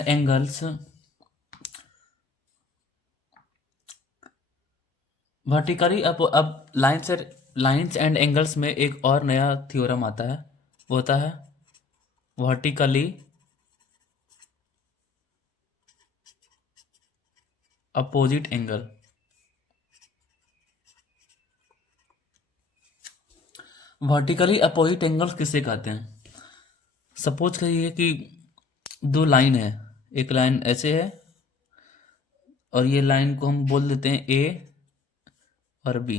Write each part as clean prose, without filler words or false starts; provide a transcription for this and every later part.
And angles vertically. अब lines and angles में एक और नया थ्योरम आता है, वो होता है vertically opposite angle. Vertically opposite angles किसे कहते हैं? सपोज करिए कि दो लाइन है, एक लाइन ऐसे है और ये लाइन को हम बोल देते हैं ए और बी।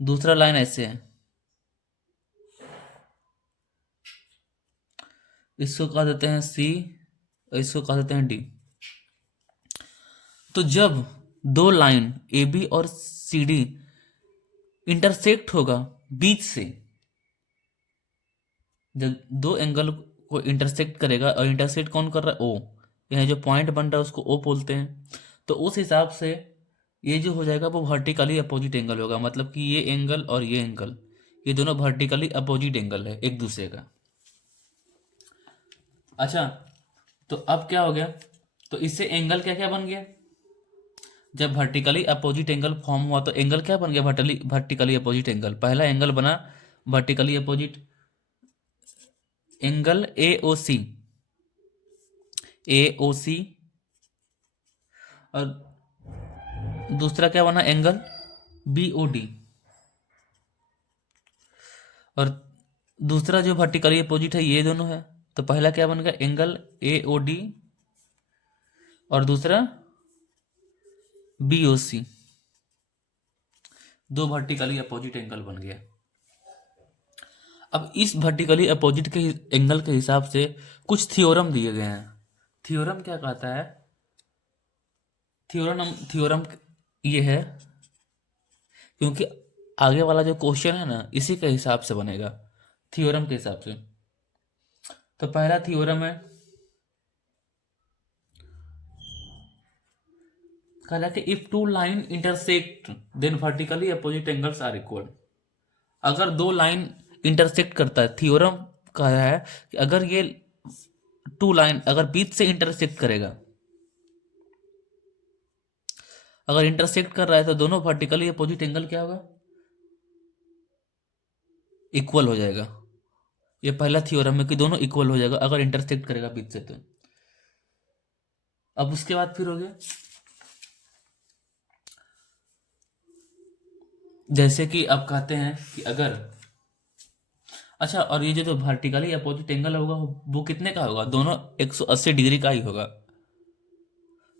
दूसरा लाइन ऐसे है, इसको कह देते हैं सी और इसको कह देते हैं डी। तो जब दो लाइन ए बी और सी डी इंटरसेक्ट होगा बीच से, जब दो एंगल को इंटरसेक्ट करेगा, और इंटरसेक्ट कौन कर रहा है? ओ। यहाँ जो पॉइंट बन रहा है उसको ओ बोलते हैं। तो उस हिसाब से ये जो हो जाएगा वो वर्टिकली अपोजिट एंगल होगा, मतलब कि ये एंगल और ये एंगल, ये दोनों वर्टिकली अपोजिट एंगल है एक दूसरे का। अच्छा, तो अब क्या हो गया? तो इससे एंगल क्या क्या बन गया? जब वर्टिकली अपोजिट एंगल फॉर्म हुआ तो एंगल क्या बन गया? Vertically opposite angle. पहला एंगल बना vertically opposite angle A O C, A O C. और दूसरा क्या बना? Angle B O D. और दूसरा जो वर्टिकली अपोजिट है ये दोनों है, तो पहला क्या बन गया? एंगल ए ओ डी, और दूसरा बी ओ सी। दो वर्टिकली अपोजिट एंगल बन गया। अब इस वर्टिकली अपोजिट के एंगल के हिसाब से कुछ थ्योरम दिए गए हैं। थ्योरम क्या कहता है? थ्योरम ये है, क्योंकि आगे वाला जो क्वेश्चन है ना इसी के हिसाब से बनेगा, थ्योरम के हिसाब से। तो पहला थ्योरम है, कह रहा है कि if two line intersect then vertically opposite angles are equal. अगर दो लाइन इंटरसेक्ट करता है, थ्योरम कह रहा है कि अगर ये टू लाइन अगर बीच से इंटरसेक्ट करेगा, अगर इंटरसेक्ट कर रहा है तो दोनों वर्टिकली अपोजिट एंगल क्या होगा? इक्वल हो जाएगा। ये पहला थ्योरम है कि दोनों इक्वल हो जाएगा अगर इंटरसेक्ट करेगा बीच से। तो अब उसके बाद फिर हो गया, जैसे कि अब कहते हैं कि अगर, अच्छा, और ये जो वर्टिकली अपोजिट एंगल होगा वो कितने का होगा? दोनों 180 डिग्री का ही होगा।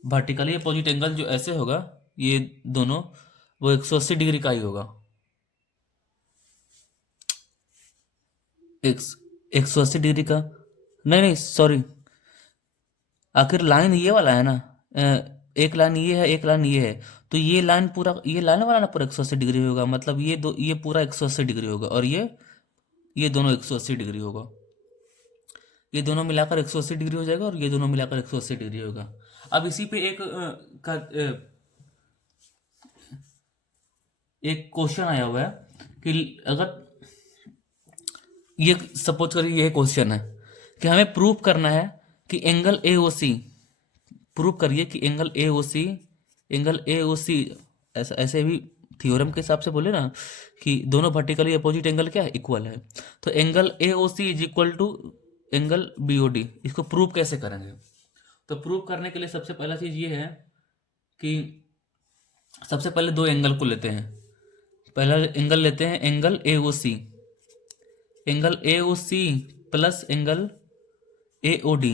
वर्टिकली अपोजिट एंगल जो ऐसे होगा, ये दोनों, वो 180 डिग्री का ही होगा। एक 180 डिग्री का, नहीं नहीं सॉरी, आखिर लाइन ये वाला है ना, एक लाइन ये है, एक लाइन ये है। तो ये लाइन पूरा, ये लाइन वाला ना पूरा 180 डिग्री होगा, मतलब ये पूरा 180 डिग्री होगा, और ये दोनों 180 डिग्री होगा। ये दोनों मिलाकर 180 डिग्री हो जाएगा, और ये दोनों मिलाकर 180 डिग्री होगा। अब इसी पे एक क्वेश्चन आया हुआ है कि अगर ये सपोज करिए ये क्वेश्चन है कि हमें प्रूव करना है कि angle A O C, prove करिए कि एंगल ए ओ सी, ऐसा ऐसे भी थ्योरम के हिसाब से बोले ना कि दोनों वर्टिकली अपोजिट एंगल क्या है? इक्वल है। तो angle A O C is equal to angle B O D. इसको प्रूव कैसे करेंगे? तो प्रूव करने के लिए सबसे पहला चीज ये है कि सबसे पहले दो एंगल को लेते हैं। पहला एंगल लेते हैं angle A O C, angle A O C plus angle A O D.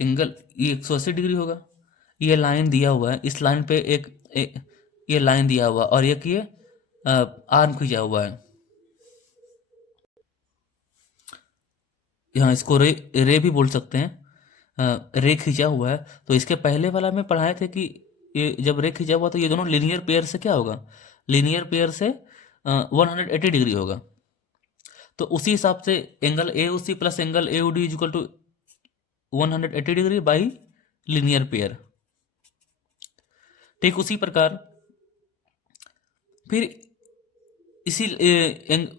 Angle ये 180 डिग्री होगा। ये लाइन दिया हुआ है, इस लाइन पे ये लाइन दिया हुआ, और एक ये आर्म खींचा हुआ है। यहाँ इसको रे भी बोल सकते हैं, रे खींचा हुआ है। तो इसके पहले वाला में पढ़ाए थे कि ये जब रे खींचा हुआ तो ये दोनों लीनियर पेयर से क्या होगा? लीनियर पेयर से 180 डिग्री होगा। तो उसी हिसाब से angle A O C plus angle A O D is equal to 180 degree by linear pair. ठीक उसी प्रकार फिर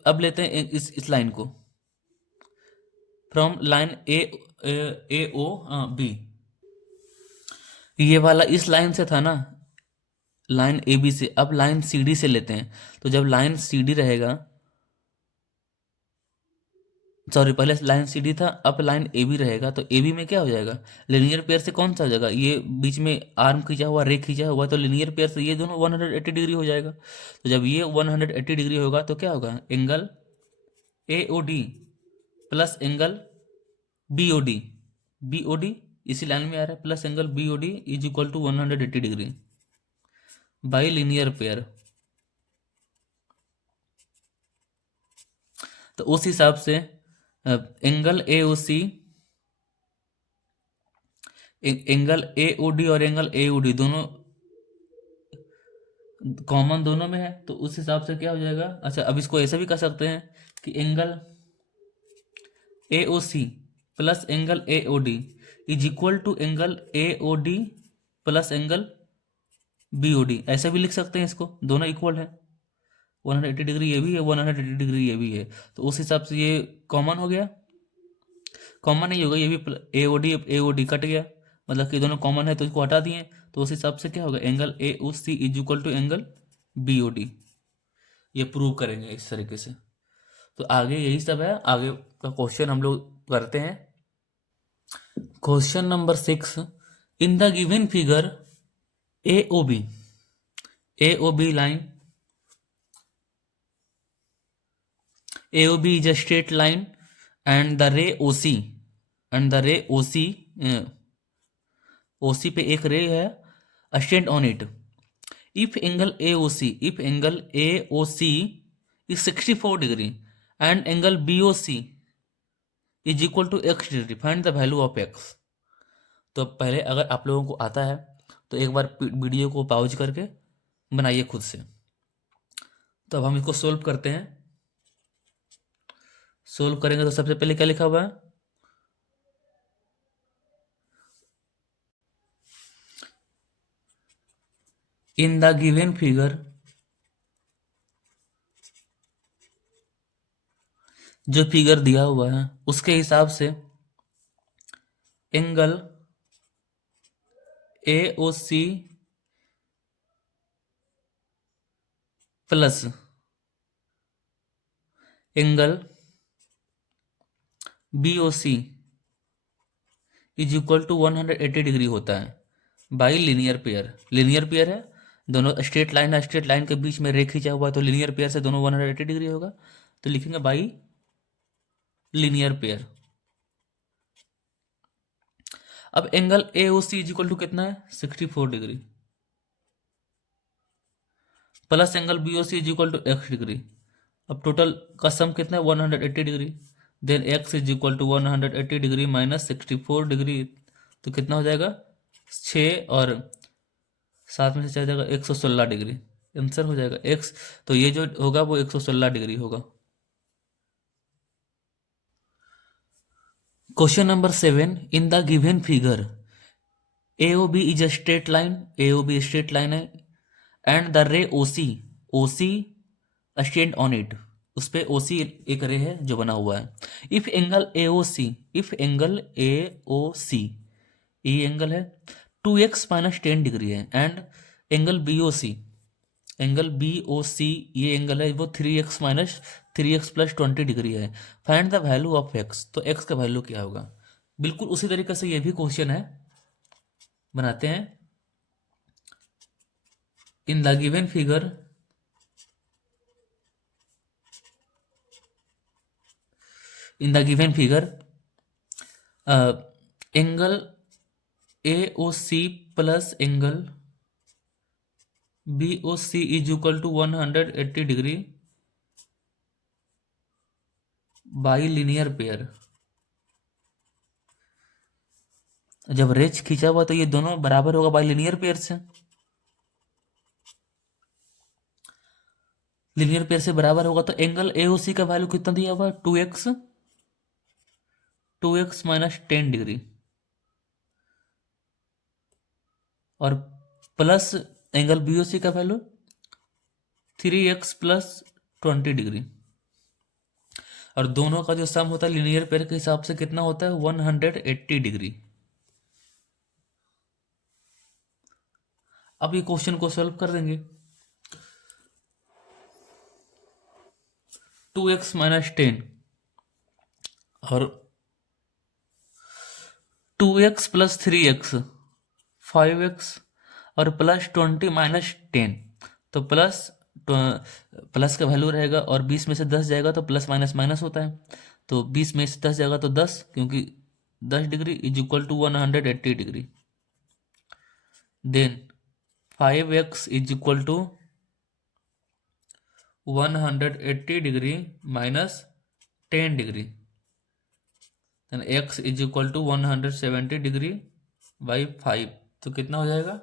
अब लेते हैं इस लाइन को, from line A A O B, ये वाला इस लाइन से था ना, लाइन ए बी से। अब लाइन सी डी से लेते हैं, तो जब लाइन सी डी रहेगा, सॉरी पहले लाइन सी डी था, अब लाइन ए बी रहेगा, तो ए बी में क्या हो जाएगा, लिनियर पेयर से कौन सा हो जाएगा, ये बीच में आर्म खींचा हुआ, रे खींचा हुआ, तो लिनियर पेयर से ये दोनों 180 डिग्री हो जाएगा। तो जब ये 180 डिग्री होगा तो क्या होगा, angle A O D plus angle B O D, B O D इसी लाइन में आ रहा है, plus angle B O D is equal to 180 degree by linear pair. तो उस हिसाब से angle A O C, angle A O D और एंगल ए ओ डी दोनों कॉमन दोनों में है, तो उस हिसाब से क्या हो जाएगा। अच्छा अब इसको ऐसे भी कर सकते हैं कि angle A O C plus angle A O D is equal to angle A O D plus angle B O D, ऐसे भी लिख सकते हैं इसको, दोनों इक्वल है, 180 डिग्री ये भी है, 180 डिग्री ये भी है, तो उस हिसाब से ये कॉमन हो गया। कॉमन नहीं होगा, ये भी ए ओ डी कट गया, मतलब कि दोनों कॉमन है तो इसको हटा दिए, तो उस हिसाब से क्या होगा, angle A O C is equal to angle B O D. ये प्रूव करेंगे इस तरीके से। तो आगे यही सब है, आगे का क्वेश्चन हम लोग करते हैं। Question number 6, in the given figure A O B line, AOB is a straight line and the ray OC, and the ray OC पे एक रे है, stand on it. If angle AOC is 64 degree and angle BOC is equal to x degree, find the value of x। तो पहले अगर आप लोगों को आता है तो एक बार वीडियो को पॉज करके बनाइए खुद से। तो अब हम इसको सोल्व करते हैं। सोल्व करेंगे तो सबसे पहले क्या लिखा हुआ है, इन द गिवन फिगर, जो फिगर दिया हुआ है उसके हिसाब से angle AOC plus angle BOC is equal to 180 degree होता है by linear pair. Linear pair है, दोनों स्ट्रेट लाइन है, स्ट्रेट लाइन के बीच में रे खींचा हुआ है, तो लीनियर पेयर से दोनों 180 डिग्री होगा, तो लिखेंगे बाई लीनियर पेयर। अब angle AOC is equal to कितना है, 64 degree, plus angle BOC is equal to x degree. अब टोटल का सम कितना है, 180 degree, then x is equal to 180 degree minus 64 degree, तो कितना हो जाएगा 6 और 7 में से चला जाएगा 116 डिग्री, आंसर हो जाएगा x। तो ये जो होगा वो 116 डिग्री होगा। Question number 7, in the given figure AOB is a straight line, AOB straight line है, and the ray OC stand on it, उस पे OC एक रे है जो बना हुआ है। इफ एंगल AOC ये एंगल है 2x माइनस 10 डिग्री है, एंड एंगल BOC ये एंगल है वो 3x minus 3x plus 20 degree है, find the value of x। तो x का वैल्यू क्या होगा, बिल्कुल उसी तरीके से ये भी क्वेश्चन है, बनाते हैं। In the given figure angle AOC plus angle BOC is equal to 180 degree by linear pair. जब रेच खींचा हुआ तो ये दोनों बराबर होगा बाई लीनियर पेयर से, लीनियर पेयर से बराबर होगा, तो एंगल AOC का वैल्यू कितना दिया हुआ है, 2x माइनस 10 डिग्री, और प्लस एंगल BOC का वैल्यू 3x प्लस 20 डिग्री। और दोनों का जो सम होता है लीनियर पेयर के हिसाब से कितना होता है 180 डिग्री। अब ये क्वेश्चन को सॉल्व कर देंगे। 2x माइनस 10 और 2x प्लस 3x 5x और प्लस 20 माइनस 10, तो प्लस का वैल्यू रहेगा और 20 में से 10 जाएगा तो प्लस माइनस माइनस होता है, तो 20 में से 10 जाएगा तो 10, क्योंकि 10 degree is equal to 180 degree. Then 5x is equal to 180 degree minus 10 degree, then x is equal to 170 degree by 5, तो कितना हो जाएगा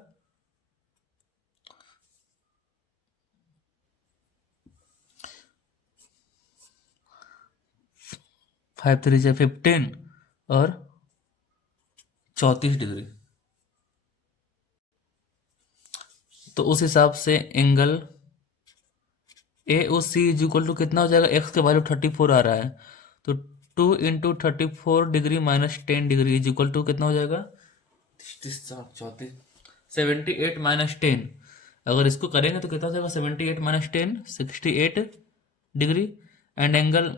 5 3 से 15 और 34 डिग्री। तो उस हिसाब से angle A O C is equal to कितना हो जाएगा, एक्स का वैल्यू 34 आ रहा है, तो 2 into 34 degree minus 10 degree is equal to कितना हो जाएगा 78 माइनस 10। अगर इसको करेंगे तो कितना हो जाएगा 78 minus 10 68 degree. And angle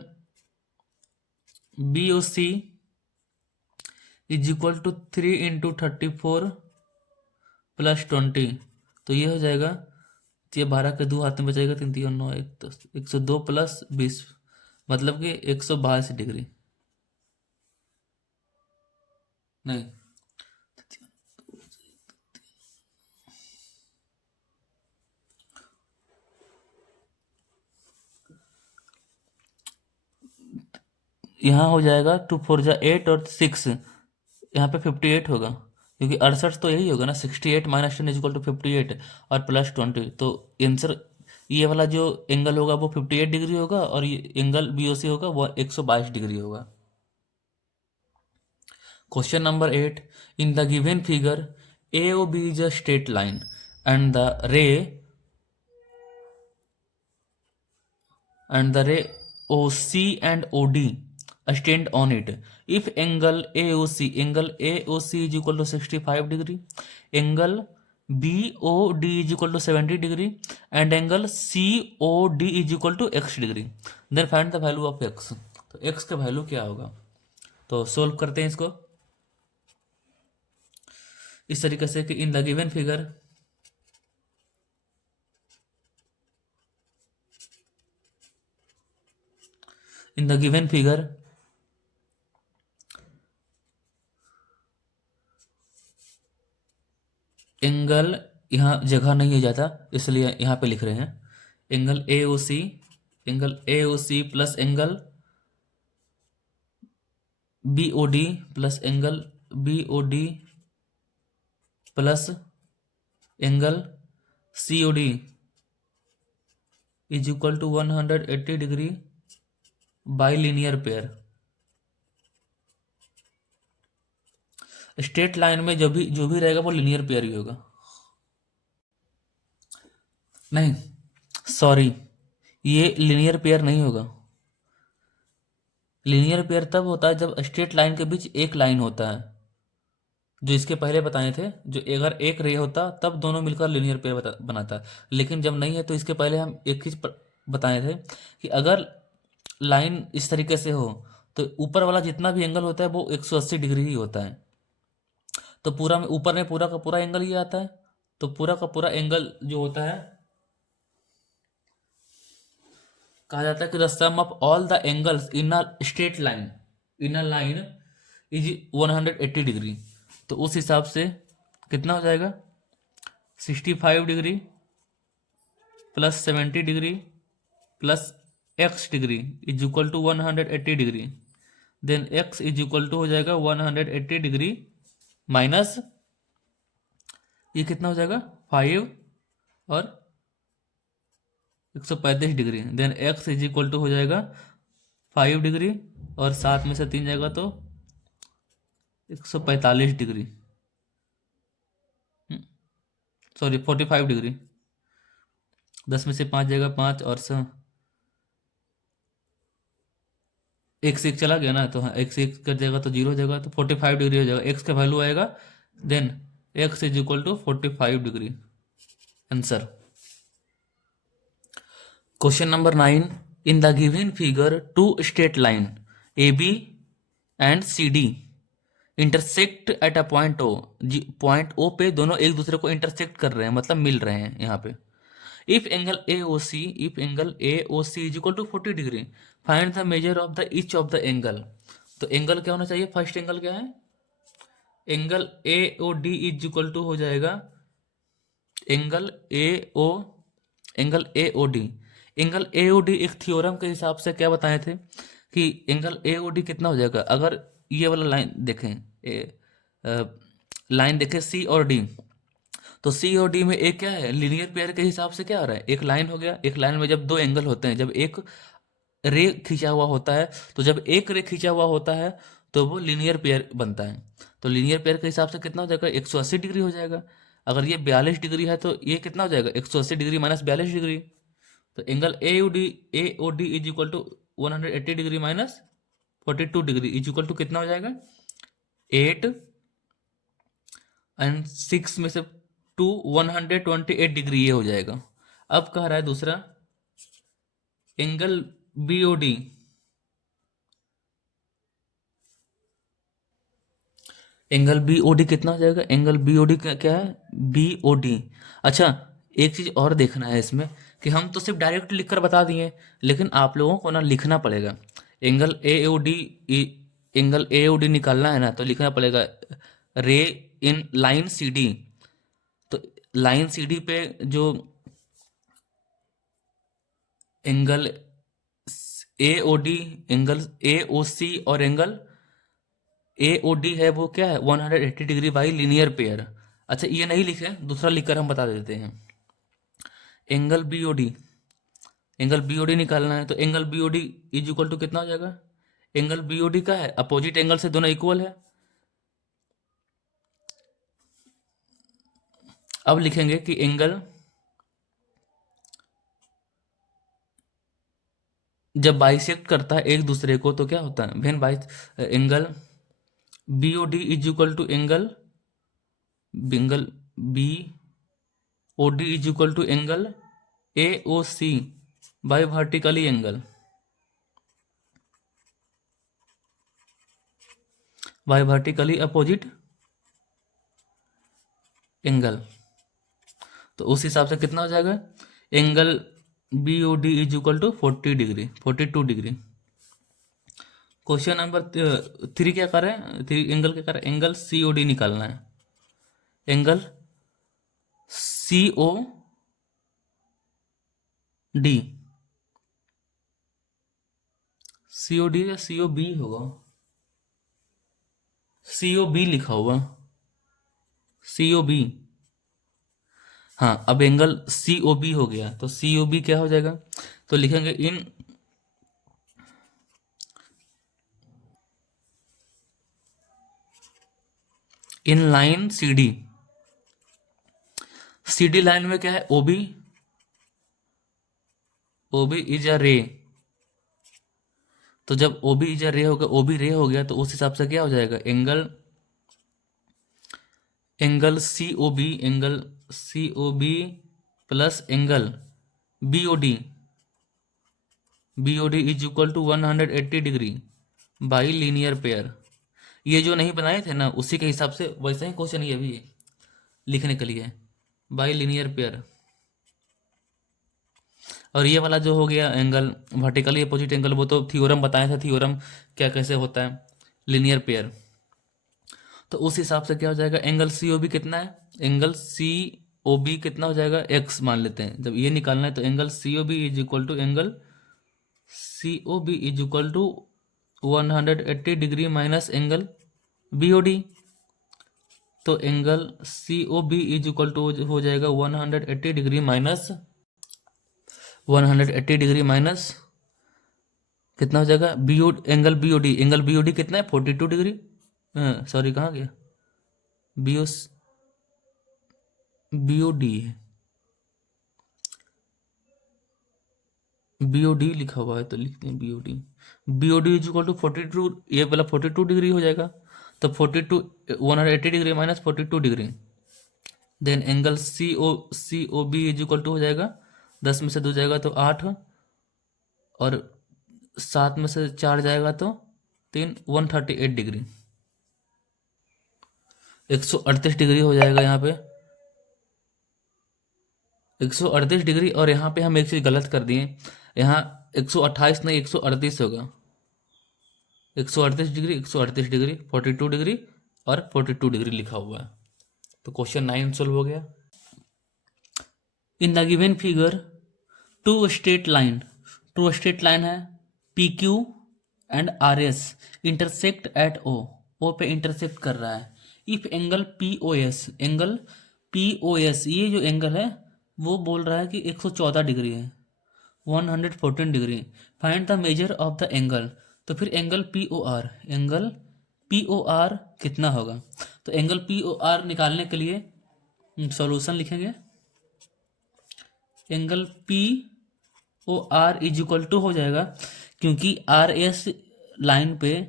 B O C is equal to 3 into 34 plus 20, तो ये हो जाएगा, तो ये 12 के 2 हाथ में बचेगा, 3 3 9 1 10 102 प्लस 20, मतलब कि 182 डिग्री। नहीं, यहाँ हो जाएगा 2 4 जा 8 और 6, यहाँ पे 58 होगा, क्योंकि 68 तो यही होगा ना, 68 माइनस 10 इज इक्वल टू 58 और प्लस 20, तो आंसर ये वाला जो एंगल होगा वो 58 डिग्री होगा और ये एंगल बी ओ सी होगा वो 122 डिग्री होगा। Question number 8. In the given figure, AOB is a straight line and the ray OC and OD stand on it. If angle AOC is equal to 65 degree, angle BOD is equal to 70 degree and angle COD is equal to x degree, then find the value of x. तो x का value क्या होगा, तो solve करते हैं इसको इस तरीके से कि इन द गिवन फिगर एंगल, यहाँ जगह नहीं है ज़्यादा इसलिए यहाँ पे लिख रहे हैं, angle A O C plus angle B O D plus angle B O D plus angle C O D is equal to 180 degree by linear pair. Straight line में जो भी रहेगा वो लीनियर पेयर ही होगा। नहीं, सॉरी, ये linear pair नहीं होगा। लीनियर पेयर तब होता है जब स्ट्रेट लाइन के बीच एक लाइन होता है, जो इसके पहले बताए थे, जो अगर एक रे होता तब दोनों मिलकर लीनियर पेयर बनाता, लेकिन जब नहीं है तो इसके पहले हम एक चीज बताए थे कि अगर लाइन इस तरीके से हो तो ऊपर वाला जितना भी एंगल होता है वो 180 डिग्री ही होता है, तो पूरा में ऊपर में पूरा का पूरा एंगल ये आता है, तो पूरा का पूरा एंगल जो होता है कहा जाता है कि the sum of all the angles in a straight line is 180 degree. तो उस हिसाब से कितना हो जाएगा 65 degree plus 70 degree plus x degree is equal to 180 degree, then x is equal to हो जाएगा 180 डिग्री माइनस ये कितना हो जाएगा 5 और 135 degree, then x is equal to हो जाएगा 5 डिग्री और 7 में से 3 जाएगा तो 145 डिग्री, सॉरी 45 डिग्री, 10 में से 5 जाएगा 5 और एक से एक चला गया ना, तो हाँ एक से एक कर जाएगा तो जीरो हो जाएगा, तो 45 डिग्री हो जाएगा, एक्स का वैल्यू आएगा, then x is equal to 45 degree. Answer. Question number 9, in the given figure two straight line A B and C D intersect at a point O. Point O पे दोनों एक दूसरे को intersect कर रहे हैं, मतलब मिल रहे हैं यहाँ पे। If angle A O C is equal to 40 degree, find the measure of the each of the angle. तो एंगल क्या होना चाहिए, फर्स्ट एंगल क्या है, angle A O D is equal to हो जाएगा angle A O, angle A O D. Angle A O D एक theorem के हिसाब से क्या बताए थे कि एंगल ए ओ डी कितना हो जाएगा। अगर ये वाला लाइन देखें, लाइन देखें सी और डी, तो सी और डी में एक क्या है, लीनियर पेयर के हिसाब से क्या आ रहा है, एक लाइन हो गया। एक लाइन में जब दो एंगल होते हैं, जब एक रे खींचा हुआ होता है, तो जब एक रे खींचा हुआ होता है तो वो लीनियर पेयर बनता है। तो लीनियर पेयर के हिसाब से कितना हो जाएगा, 180 डिग्री हो जाएगा। अगर ये 42 डिग्री है तो ये कितना हो जाएगा, 180 डिग्री माइनस 42 डिग्री। तो angle A O D is equal to 180 degree minus 42 degree is equal to कितना हो जाएगा, 8 एंड 6 में से 2, 128 डिग्री ये हो जाएगा। अब कह रहा है दूसरा, angle B O D, angle B O D कितना हो जाएगा, एंगल बी ओ डी क्या है, बी ओ डी। अच्छा, एक चीज और देखना है इसमें कि हम तो सिर्फ डायरेक्ट लिखकर बता दिए, लेकिन आप लोगों को ना लिखना पड़ेगा। Angle A O D, angle A O D निकालना है ना, तो लिखना पड़ेगा ray in line C D. तो लाइन सी डी पे जो angle A O D, angle A O C और एंगल ए ओ डी है, वो क्या है, 180 डिग्री बाई लीनियर पेयर। अच्छा ये नहीं लिखे, दूसरा लिखकर हम बता देते हैं। Angle B O D, angle B O D निकालना है, तो angle B O D is equal to कितना हो जाएगा, एंगल बी ओ डी का है अपोजिट एंगल से दोनों इक्वल है। अब लिखेंगे कि एंगल जब बाइसेक्ट करता है एक दूसरे को तो क्या होता है, when by angle B O D is equal to angle B O D is equal to angle A O C by vertically angle, by vertically opposite angle. तो उस हिसाब से कितना हो जाएगा, angle B O D is equal to 40 degree, 42 degree. Question number 3 क्या कर रहे हैं, थ्री एंगल क्या कर रहे हैं, एंगल सी ओ डी निकालना है। एंगल सी ओ डी, सी ओ डी या सी ओ बी होगा, सी ओ बी लिखा हुआ, सी ओ बी। हाँ, अब एंगल सी ओ बी हो गया, तो सी ओ बी क्या हो जाएगा, तो लिखेंगे in line C D. C D line में क्या है, O B, O B is a ray. तो जब ओ बी इज अ रे हो गया, ओ बी रे हो गया, तो उस हिसाब से क्या हो जाएगा, angle angle C O B, angle C O B plus angle B O D, B O D is equal to 180 degree by linear pair. ये जो नहीं बनाए थे ना, उसी के हिसाब से वैसा ही क्वेश्चन ये भी है लिखने के लिए, बाई लीनियर पेयर। और ये वाला जो हो गया एंगल वर्टिकली अपोजिट एंगल, वो तो थ्योरम बताया था, थ्योरम क्या कैसे होता है लीनियर पेयर। तो उस हिसाब से क्या हो जाएगा, एंगल सी ओ बी कितना है, एंगल सी ओ बी कितना हो जाएगा, एक्स मान लेते हैं। जब ये निकालना है तो angle C O B is equal to angle C O B is equal to 180 degree minus angle B O D. तो angle C O B is equal to हो जाएगा 180 डिग्री माइनस 180 डिग्री माइनस कितना हो जाएगा, B O angle B O D, angle B O D कितना है 42 degree, sorry कहाँ गया, B O B O D है, BOD लिखा हुआ है तो लिखते हैं BOD। BOD is equal to 42, ये वाला 42 डिग्री हो जाएगा, तो 42 180 degree minus 42 degree. Then angle COB is equal to हो जाएगा, 10 में से 2 जाएगा तो 8, और 7 में से 4 जाएगा तो 3, 138 डिग्री, 138 डिग्री हो जाएगा यहाँ पे, 138 डिग्री। और यहाँ पे हम एक चीज़ गलत कर दिए, यहाँ 128 नहीं 138 होगा, 138 डिग्री, 138 डिग्री, 42 डिग्री और 42 डिग्री लिखा हुआ है। तो क्वेश्चन 9 सोल्व हो गया। In the given figure two straight line है PQ and RS intersect at O पे इंटरसेक्ट कर रहा है। इफ एंगल POS ये जो एंगल है वो बोल रहा है कि 114 डिग्री है, 114 degree. Find the measure of the angle. तो फिर एंगल POR कितना होगा? तो एंगल POR निकालने के लिए सॉल्यूशन लिखेंगे। Angle POR is equal to हो जाएगा, क्योंकि RS लाइन पे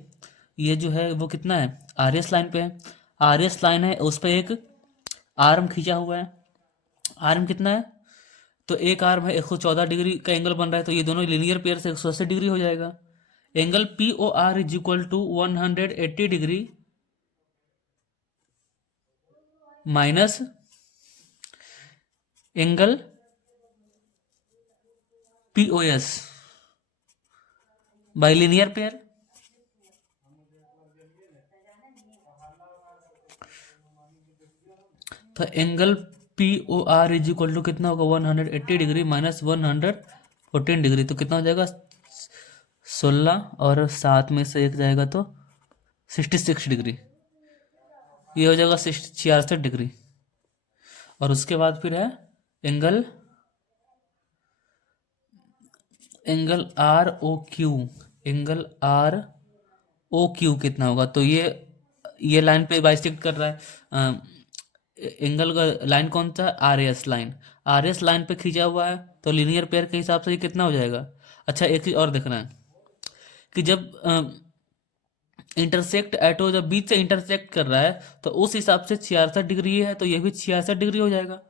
ये जो है वो कितना है, RS लाइन पे है, RS लाइन है उस पर एक आर्म खींचा हुआ है। आर्म कितना है? तो एक आर्म है 114 डिग्री का एंगल बन रहा है, तो ये दोनों लीनियर पेयर से 180 डिग्री हो जाएगा। Angle POR is equal to 180 degree minus angle POS by linear pair. तो angle POR is equal to कितना होगा, 180 डिग्री माइनस 114 डिग्री, तो कितना हो जाएगा 16, और 7 में से 1 जाएगा तो 66 डिग्री, ये हो जाएगा 66 डिग्री। और उसके बाद फिर है एंगल ROQ, एंगल ROQ कितना होगा? तो ये लाइन पे बाइसेक्ट कर रहा है, एंगल का लाइन कौन सा? RS लाइन, RS लाइन पे खींचा हुआ है, तो लीनियर पेयर के हिसाब से ये कितना हो जाएगा। अच्छा एक चीज और देखना है कि जब इंटरसेक्ट एटो जब बीच से इंटरसेक्ट कर रहा है तो उस हिसाब से 66 डिग्री है, तो ये भी 66 डिग्री हो जाएगा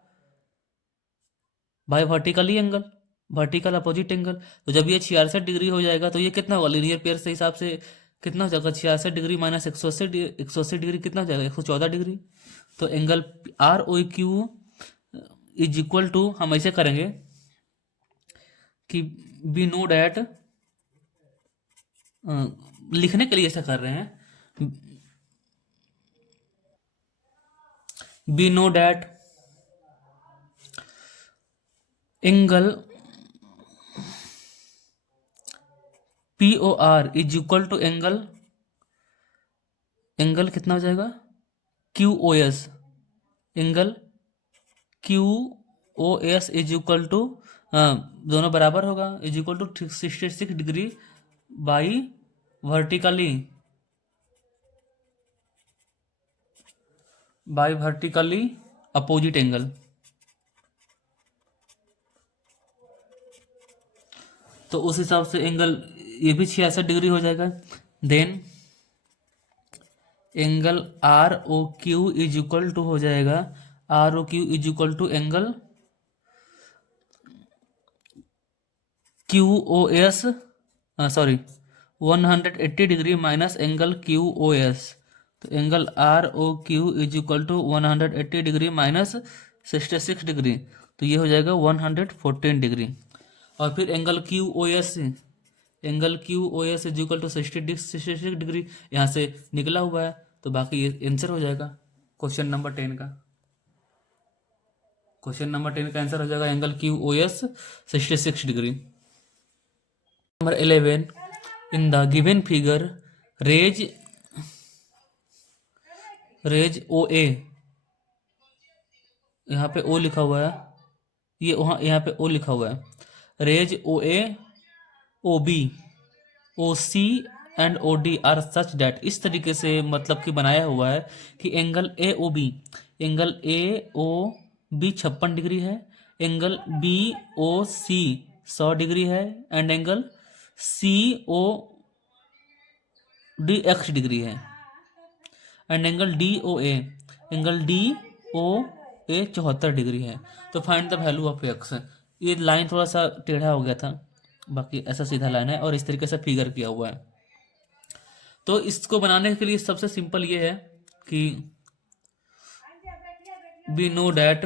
भाई, vertically angle, vertical opposite angle. तो जब ये 66 डिग्री हो जाएगा तो ये कितना होगा लीनियर पेयर से हिसाब से, कितना हो जाएगा 66 डिग्री माइनस 180 डिग्री कितना हो जाएगा 114 डिग्री। तो angle ROQ is equal to, हम ऐसे करेंगे कि बी नो डैट, लिखने के लिए ऐसा कर रहे हैं, be know that angle POR is equal to angle कितना हो जाएगा QOS, angle QOS is equal to, दोनों बराबर होगा, is equal to 66 degree by vertically opposite angle. तो उस हिसाब से एंगल ये भी 66 डिग्री हो जाएगा। Then angle ROQ is equal to हो जाएगा, ROQ is equal to angle QOS, sorry 180 degree minus angle QOS। तो angle ROQ is equal to 180 degree minus 66 degree, तो ये हो जाएगा 114 डिग्री। और फिर angle QOS is equal to 66 degree यहाँ से निकला हुआ है, तो बाकी ये आंसर हो जाएगा क्वेश्चन नंबर 10 का। क्वेश्चन नंबर 10 का आंसर हो जाएगा angle QOS 66 degree. Number 11, in the given figure rays OA, यहाँ पे O लिखा हुआ है, ये वहाँ यहाँ पे O लिखा हुआ है, rays OA OB OC and OD are such that, इस तरीके से मतलब कि बनाया हुआ है कि एंगल AOB 56 डिग्री है, एंगल BOC 100 डिग्री है and angle C O D X degree है and angle D O A 74 degree है। तो find the value of X. ये लाइन थोड़ा सा टेढ़ा हो गया था, बाकी ऐसा सीधा लाइन है और इस तरीके से फिगर किया हुआ है। तो इसको बनाने के लिए सबसे सिंपल ये है कि we know that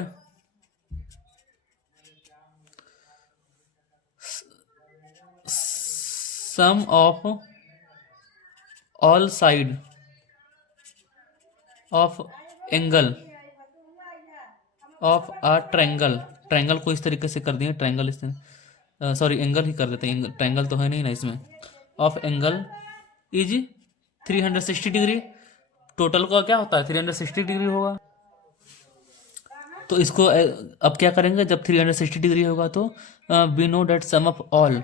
sum of all side of angle of a triangle. Triangle को इस तरीके से कर दिए, ट्रायंगल इस सॉरी एंगल ही कर देते हैं, ट्रायंगल तो है नहीं ना इसमें। Of angle is 360 degree. Total का क्या होता है 360 डिग्री होगा। तो इसको अब क्या करेंगे, जब 360 डिग्री होगा तो we know that sum of all.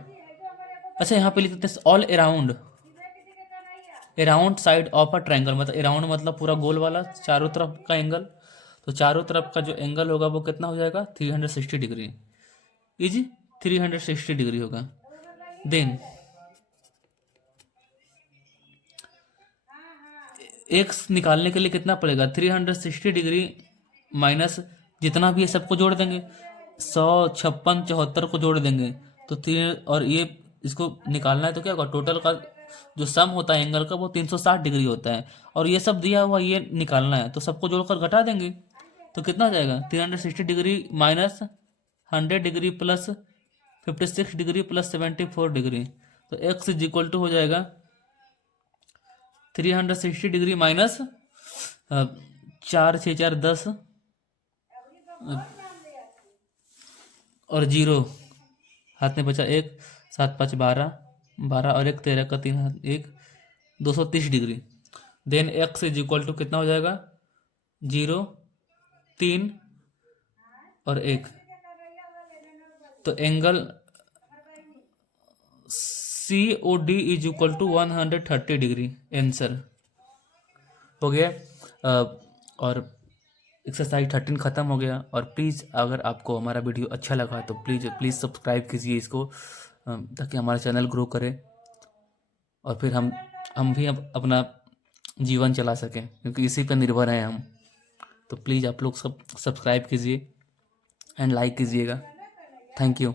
अच्छा यहाँ पे लिख देते हैं all around, around side of a triangle. मतलब अराउंड मतलब पूरा गोल वाला चारों तरफ का एंगल। तो चारों तरफ का जो एंगल होगा वो कितना हो जाएगा 360 डिग्री इज 360 डिग्री होगा। देन एक्स निकालने के लिए कितना पड़ेगा 360 डिग्री माइनस जितना भी है सबको जोड़ देंगे, 100 56 74 को जोड़ देंगे तो तीन, और ये इसको निकालना है तो क्या होगा टोटल का जो सम होता है एंगल का वो 360 डिग्री होता है। और ये सब दिया हुआ ये निकालना है तो सबको जोड़कर घटा देंगे तो कितना हो जाएगा 360 degree minus 100 degree plus 56 degree plus 74 degree. तो एक्स इज इक्वल टू हो जाएगा 360 डिग्री माइनस 4 6 4 10 और 0 हाथ में बचा 1 7 5 12 12 और 1 13 का 3 हाथ 1 230 degree. Then x is equal to कितना हो जाएगा 0 3 और 1। तो angle C O D is equal टू 130 डिग्री। आंसर हो गया। और एक्सरसाइज 13 ख़त्म हो गया। और प्लीज़ अगर आपको हमारा वीडियो अच्छा लगा तो प्लीज़ सब्सक्राइब कीजिए इसको, ताकि हमारा चैनल ग्रो करे और फिर हम भी अपना जीवन चला सकें, क्योंकि इसी पर निर्भर हैं हम। तो प्लीज़ आप लोग सब सब्सक्राइब कीजिए एंड लाइक कीजिएगा। Thank you.